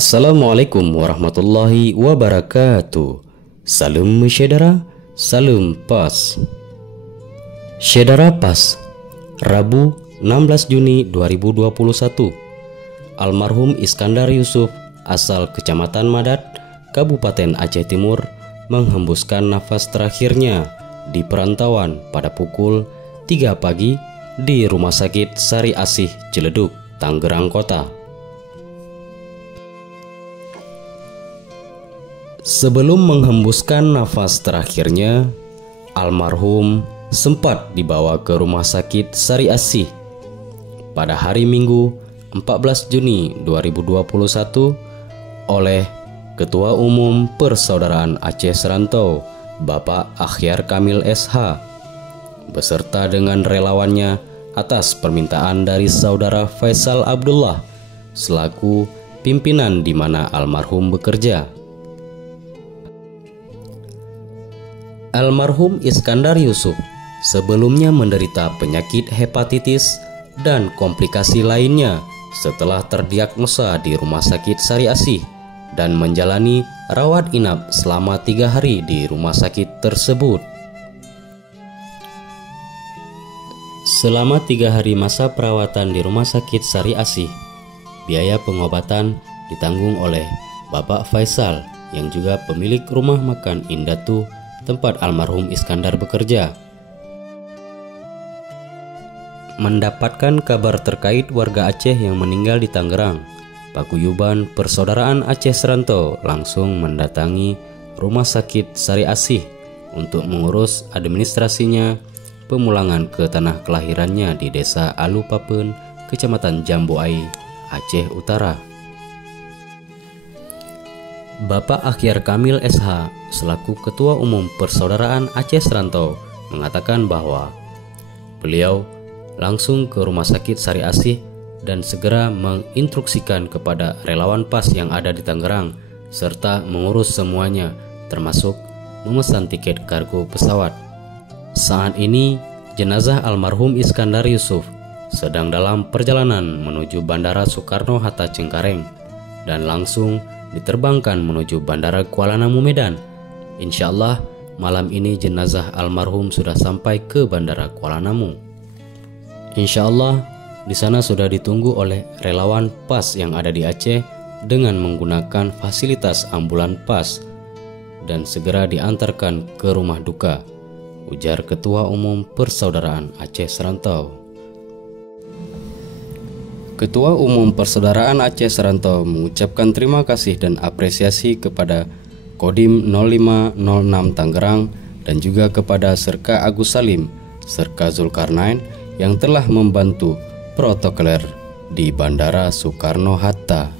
Assalamualaikum warahmatullahi wabarakatuh. Salam saudara, salam pas. Saudara pas, Rabu 16 Juni 2021. Almarhum Iskandar Yusuf asal Kecamatan Madat, Kabupaten Aceh Timur menghembuskan nafas terakhirnya di perantauan pada pukul 3 pagi di Rumah Sakit Sari Asih Ciledug, Tangerang Kota. Sebelum menghembuskan nafas terakhirnya, almarhum sempat dibawa ke Rumah Sakit Sari Asih pada hari Minggu 14 Juni 2021 oleh Ketua Umum Persaudaraan Aceh Serantau, Bapak Akhyar Kamil SH, beserta dengan relawannya atas permintaan dari Saudara Faisal Abdullah selaku pimpinan di mana almarhum bekerja. Almarhum Iskandar Yusuf sebelumnya menderita penyakit hepatitis dan komplikasi lainnya setelah terdiagnosa di Rumah Sakit Sari Asih dan menjalani rawat inap selama 3 hari di rumah sakit tersebut. Selama 3 hari masa perawatan di Rumah Sakit Sari Asih, biaya pengobatan ditanggung oleh Bapak Faisal yang juga pemilik rumah makan Indatu tempat almarhum Iskandar bekerja. Mendapatkan kabar terkait warga Aceh yang meninggal di Tangerang, Paguyuban Persaudaraan Aceh Serantau langsung mendatangi Rumah Sakit Sari Asih untuk mengurus administrasinya pemulangan ke tanah kelahirannya di Desa Alupapen, Kecamatan Jambuai, Aceh Utara. Bapak Akhyar Kamil SH selaku Ketua Umum Persaudaraan Aceh Serantau mengatakan bahwa beliau langsung ke Rumah Sakit Sari Asih dan segera menginstruksikan kepada relawan PAS yang ada di Tangerang serta mengurus semuanya termasuk memesan tiket kargo pesawat. Saat ini jenazah almarhum Iskandar Yusuf sedang dalam perjalanan menuju Bandara Soekarno-Hatta Cengkareng dan langsung diterbangkan menuju Bandara Kuala Namu Medan. Insya Allah malam ini jenazah almarhum sudah sampai ke Bandara Kuala Namu. Insya Allah di sana sudah ditunggu oleh relawan PAS yang ada di Aceh dengan menggunakan fasilitas ambulan PAS dan segera diantarkan ke rumah duka, ujar Ketua Umum Persaudaraan Aceh Serantau. Ketua Umum Persaudaraan Aceh Serantau mengucapkan terima kasih dan apresiasi kepada Kodim 0506 Tangerang dan juga kepada Serka Agus Salim, Serka Zulkarnain yang telah membantu protokoler di Bandara Soekarno-Hatta.